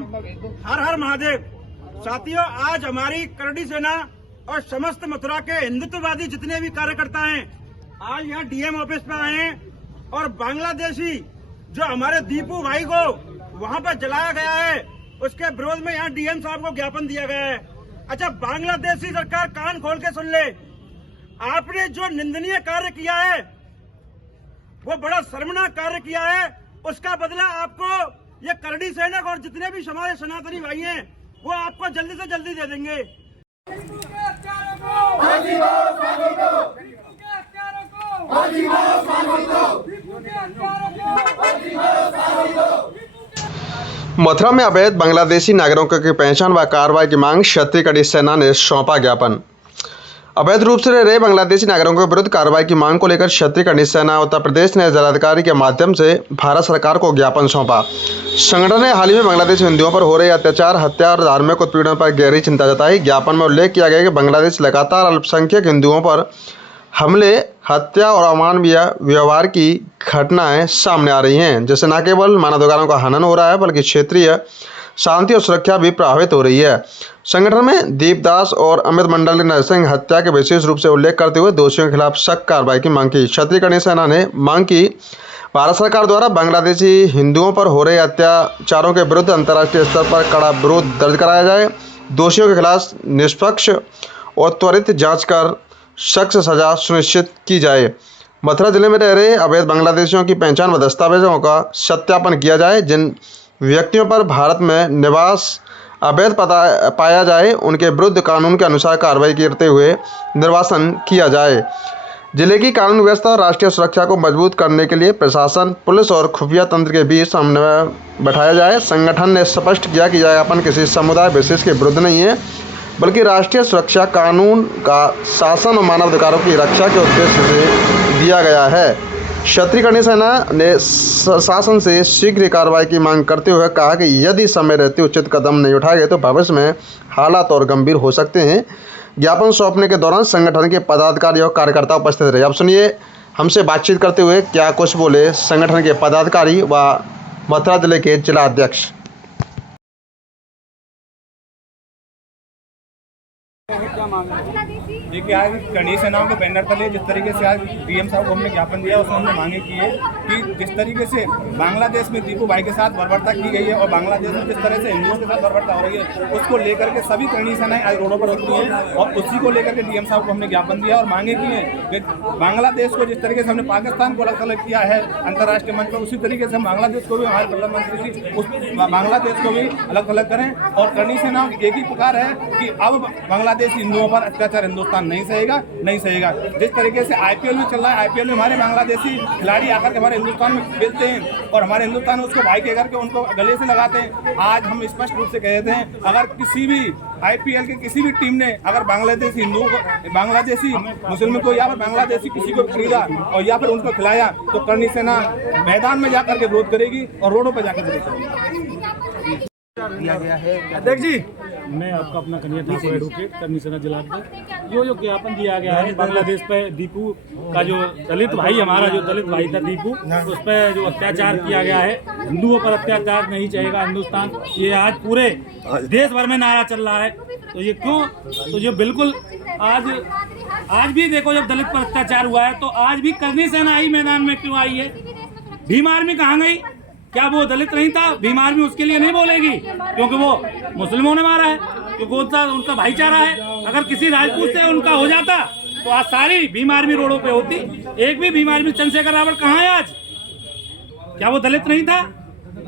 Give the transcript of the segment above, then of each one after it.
राम, हर हर महादेव। साथियों, आज हमारी करड़ी सेना और समस्त मथुरा के हिंदुत्ववादी जितने भी कार्यकर्ता हैं आज यहाँ डीएम ऑफिस पे आए हैं और बांग्लादेशी जो हमारे दीपू भाई को वहाँ पर जलाया गया है उसके विरोध में यहाँ डीएम साहब को ज्ञापन दिया गया है। अच्छा, बांग्लादेशी सरकार कान खोल के सुन ले, आपने जो निंदनीय कार्य किया है वो बड़ा शर्मनाक कार्य किया है, उसका बदला आपको ये करड़ी सेना और जितने भी हमारे सनातनी भाई हैं वो आपको जल्दी से जल्दी दे देंगे। मथुरा में अवैध बांग्लादेशी नागरिकों की पहचान व कार्रवाई की मांग क्षत्रिय करड़ी सेना ने सौंपा ज्ञापन। अवैध रूप से रह रहे बांग्लादेशी नागरिकों के विरुद्ध कार्रवाई की मांग को लेकर क्षत्रिय करड़ी सेना उत्तर प्रदेश ने जिलाधिकारी के माध्यम से भारत सरकार को ज्ञापन सौंपा। संगठन ने हाल ही में बांग्लादेशी हिंदुओं पर हो रहे अत्याचार, हत्या और धार्मिक उत्पीड़न पर गहरी चिंता जताई। ज्ञापन में उल्लेख किया गया कि बांग्लादेश लगातार अल्पसंख्यक हिंदुओं पर हमले, हत्या और अमानवीय व्यवहार की घटनाएं सामने आ रही हैं, जिससे न केवल मानवाधिकारों का हनन हो रहा है बल्कि क्षेत्रीय शांति और सुरक्षा भी प्रभावित हो रही है। संगठन में दीपदास और अमित मंडल ने नरसिंह हत्या के विशेष रूप से उल्लेख करते हुए दोषियों के खिलाफ सख्त कार्रवाई की मांग की। क्षत्रिय करड़ी सेना ने मांग की भारत सरकार द्वारा बांग्लादेशी हिंदुओं पर हो रहे अत्याचारों के विरुद्ध अंतर्राष्ट्रीय स्तर पर कड़ा विरोध दर्ज कराया जाए, दोषियों के खिलाफ निष्पक्ष और त्वरित जाँच कर सख्त सजा सुनिश्चित की जाए। मथुरा जिले में रह रहे अवैध बांग्लादेशियों की पहचान व दस्तावेजों का सत्यापन किया जाए। जिन व्यक्तियों पर भारत में निवास अवैध पाया जाए उनके विरुद्ध कानून के अनुसार कार्रवाई करते हुए निर्वासन किया जाए। जिले की कानून व्यवस्था और राष्ट्रीय सुरक्षा को मजबूत करने के लिए प्रशासन, पुलिस और खुफिया तंत्र के बीच समन्वय बैठाया जाए। संगठन ने स्पष्ट किया कि ज्ञापन किसी समुदाय विशेष के विरुद्ध नहीं है बल्कि राष्ट्रीय सुरक्षा, कानून का शासन और मानवाधिकारों की रक्षा के उद्देश्य से दिया गया है। क्षत्रिय करड़ी सेना ने शासन से शीघ्र कार्रवाई की मांग करते हुए कहा कि यदि समय रहते उचित कदम नहीं उठाए गए तो भविष्य में हालात और गंभीर हो सकते हैं। ज्ञापन सौंपने के दौरान संगठन के पदाधिकारी और कार्यकर्ता उपस्थित रहे। अब सुनिए हमसे बातचीत करते हुए क्या कुछ बोले संगठन के पदाधिकारी व मथुरा जिले के जिला अध्यक्ष। देखिए, आज करड़ी सेनाओं के बैनर तले जिस तरीके से आज डीएम साहब को हमने ज्ञापन दिया उसमें हमने मांगे की है कि जिस तरीके से बांग्लादेश में दीपू भाई के साथ बर्बरता की गई है और बांग्लादेश में जिस तरह से हिंदुओं के साथ बर्बरता हो रही है उसको लेकर के सभी करड़ी सेनाएं आज रोडों पर होती हैं और उसी को लेकर के डीएम साहब को हमने ज्ञापन दिया और मांगे की है कि बांग्लादेश को जिस तरीके से हमने पाकिस्तान को अलग अलग किया है अंतर्राष्ट्रीय मंच पर, उसी तरीके से हम बांग्लादेश को भी, हमारे प्रधानमंत्री जी उस बांग्लादेश को भी अलग अलग करें। और करड़ी सेनाओं की एक ही पुकार है कि अब बांग्लादेशी हिंदुओं पर अत्याचार हिंदुस्तान नहीं सहेगा। जिस तरीके से आईपीएल में चल रहा है, आईपीएल में हमारे बांग्लादेशी खिलाड़ी आकर के हमारे हिंदुस्तान में खेलते हैं और हमारे हिंदुस्तान में उसको भाई कह करके उनको गले से लगाते हैं। आज हम स्पष्ट रूप से कहते हैं, अगर किसी भी आईपीएल के किसी भी टीम ने अगर बांग्लादेशी हिंदुओं को, बांग्लादेशी मुस्लिम को या फिर बांग्लादेशी किसी को खरीदा और या फिर उनको खिलाया तो करड़ी सेना मैदान में जाकर के विरोध करेगी और रोडों पर जाकर विरोध करेगी। दिया गया है अध्यक्ष जी, मैं आपका अपना कन्हैया ठाकुर एडवोकेट करड़ी सेना जिला अध्यक्ष। जो ज्ञापन दिया गया है बांग्लादेश पे दीपू का जो दलित भाई, हमारा जो दलित भाई था दीपू, उस पर जो अत्याचार किया गया है, हिंदुओं पर अत्याचार नहीं चाहेगा हिंदुस्तान, ये आज पूरे देश भर में नारा चल रहा है। तो ये क्यों, तो ये बिल्कुल आज भी देखो जब दलित पर अत्याचार हुआ है तो आज भी करड़ी सेना आई मैदान में क्यों आई है? भीम आर्मी कहाँ गई? क्या वो दलित नहीं था? भीम आर्मी उसके लिए नहीं बोलेगी क्योंकि वो मुस्लिमों ने मारा है, क्योंकि उनका भाईचारा है। अगर किसी राजपूत से उनका हो जाता तो आज सारी भीम आर्मी रोडों पे होती। एक भी भीम आर्मी, चंद्रशेखर रावत कहाँ है आज? क्या वो दलित नहीं था?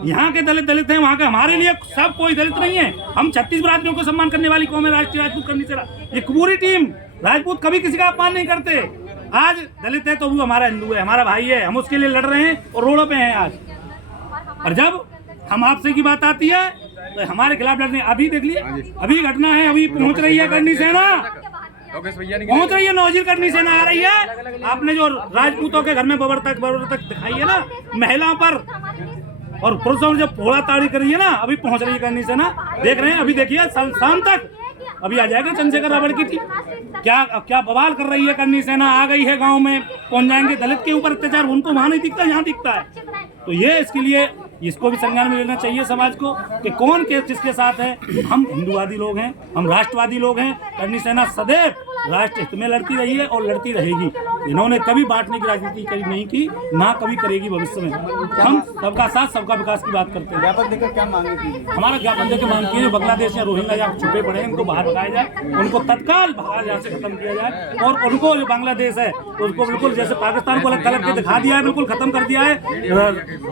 यहाँ के दलित हैं, वहाँ के हमारे लिए सब कोई दलित नहीं है। हम 36 बिरादरियों को सम्मान करने वाली कौम है राष्ट्रीय राजपूत करनी चाहिए। ये पूरी टीम राजपूत कभी किसी का अपमान नहीं करते। आज दलित है तो वो हमारा हिंदू है, हमारा भाई है, हम उसके लिए लड़ रहे हैं और रोडों पे हैं आज। और जब हम आपसे की बात आती है तो हमारे खिलाफ लड़ने, अभी देख लिए, अभी घटना है, अभी पहुंच रही है करड़ी सेना, पहुंच रही है नौजीर करड़ी सेना आ रही है। आपने जो राजपूतों के घर में बर्बरता दिखाई है ना महिलाओं पर और पुरुषों ने जब फोड़ा ताड़ी करी है ना, अभी पहुंच रही है करड़ी सेना। देख रहे हैं, अभी देखिए शाम तक अभी आ जाएगा चंद्रशेखर रावत की टीम। क्या बवाल कर रही है करड़ी सेना, आ गई है गाँव में, पहुंच जाएंगे। दलित के ऊपर अत्याचार उनको वहां नहीं दिखता, यहाँ दिखता है। तो ये इसके लिए इसको भी संज्ञान में लेना चाहिए समाज को कि कौन किसके साथ है। हम हिंदुवादी लोग हैं, हम राष्ट्रवादी लोग हैं। करनी सेना सदैव राष्ट्र हित में लड़ती रही है और लड़ती रहेगी। इन्होंने कभी बांटने की राजनीति नहीं की, ना कभी करेगी भविष्य में। हम सबका साथ सबका विकास की बात करते हैं। ज्ञापन देकर क्या मांगे की? हमारा ज्ञापन देकर मांग की है बांग्लादेश या रोहिंग्या या छुपे पड़े हैं इनको बाहर भगाया जाए, उनको तत्काल बाहर यहाँ से खत्म किया जाए। और उनको जो बांग्लादेश है उसको बिल्कुल जैसे पाकिस्तान को अलग थलग के दिखा दिया है, बिल्कुल खत्म कर दिया है।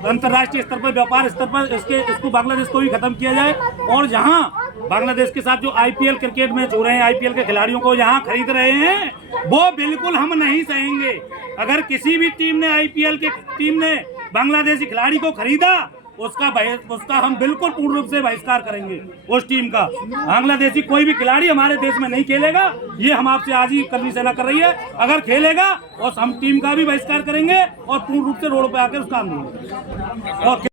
अंतर्राष्ट्रीय स्तर पर, व्यापार स्तर पर इसको बांग्लादेश को भी खत्म किया जाए। और जहाँ बांग्लादेश के साथ जो IPL क्रिकेट मैच हो रहे हैं, IPL के खिलाड़ियों को यहाँ खरीद रहे हैं, वो बिल्कुल हम नहीं सहेंगे। अगर किसी भी टीम ने IPL के टीम ने बांग्लादेशी खिलाड़ी को खरीदा उसका हम बिल्कुल पूर्ण रूप से बहिष्कार करेंगे। उस टीम का बांग्लादेशी कोई भी खिलाड़ी हमारे देश में नहीं खेलेगा। ये हम आपसे आज ही करनी सेना कर रही है। अगर खेलेगा और हम टीम का भी बहिष्कार करेंगे और पूर्ण रूप से रोड पे आकर उसका आंदोलन।